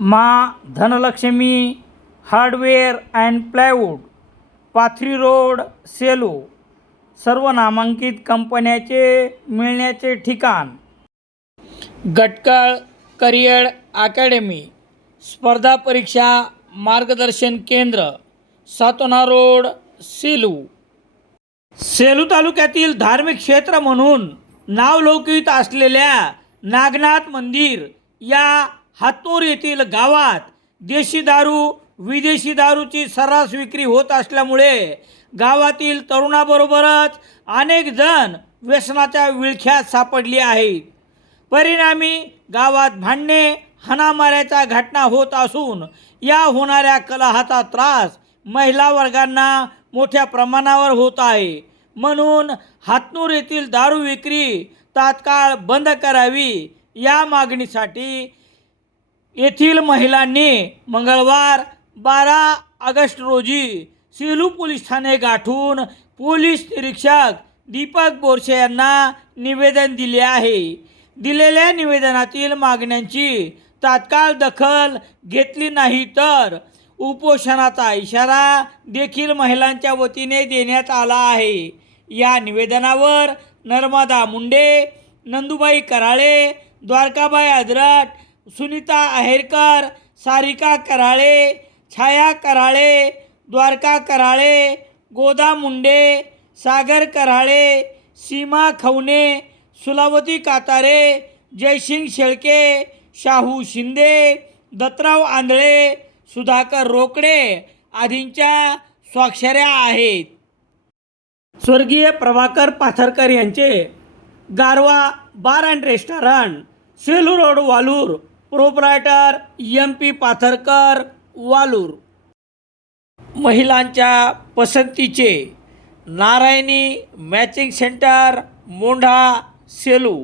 मा Dhanlakshmi hardware and plywood Pathri road Selu सर्व नामांकित कंपन्याचे मिळण्याचे ठिकाण. गटकळ करिअर अकॅडमी स्पर्धा परीक्षा मार्गदर्शन केंद्र सातोना रोड सेलू. सेलू तालुक्यातील धार्मिक क्षेत्र म्हणून नावलौकिक असलेल्या नागनाथ मंदिर या हातनूर येथील गावात देशी दारू विदेशी दारूची सर्रास विक्री होत असल्यामुळे गावातील तरुणाबरोबरच अनेक जण व्यसनाच्या विळख्यात सापडली आहेत. परिणामी गावात भांडणे हाणामाऱ्याच्या घटना होत असून या होणाऱ्या कलहाचा त्रास महिला वर्गांना मोठ्या प्रमाणावर होत आहे. म्हणून हातनूर येथील दारू विक्री तात्काळ बंद करावी या मागणीसाठी येथील महिलांनी मंगळवार बारा ऑगस्ट रोजी सेलू पोलीस ठाणे गाठून पोलीस निरीक्षक दीपक बोरसे यांना निवेदन दिले आहे. दिलेल्या निवेदनातील मागण्यांची तात्काळ दखल घेतली नाही तर उपोषणाचा इशारा देखील महिलांच्या वतीने देण्यात आला आहे. या निवेदनावर नर्मदा मुंडे नंदुबाई कराळे द्वारकाबाई आदरट सुनीता आहेरकर सारिका कराळे छाया कराळे द्वारका कराळे गोदा मुंडे सागर कराळे सीमा खवणे सुलावती कातारे जयसिंग शेळके शाहू शिंदे दत्तराव आंधळे सुधाकर रोकडे आदींच्या स्वाक्षऱ्या आहेत. स्वर्गीय प्रभाकर पाथरकर यांचे Garva bar and restaurant Selu road Walur. Proprietor M P Patharkar Walur. महिलांच्या पसंतीचे नारायणी मॅचिंग सेंटर मोंढा सेलू.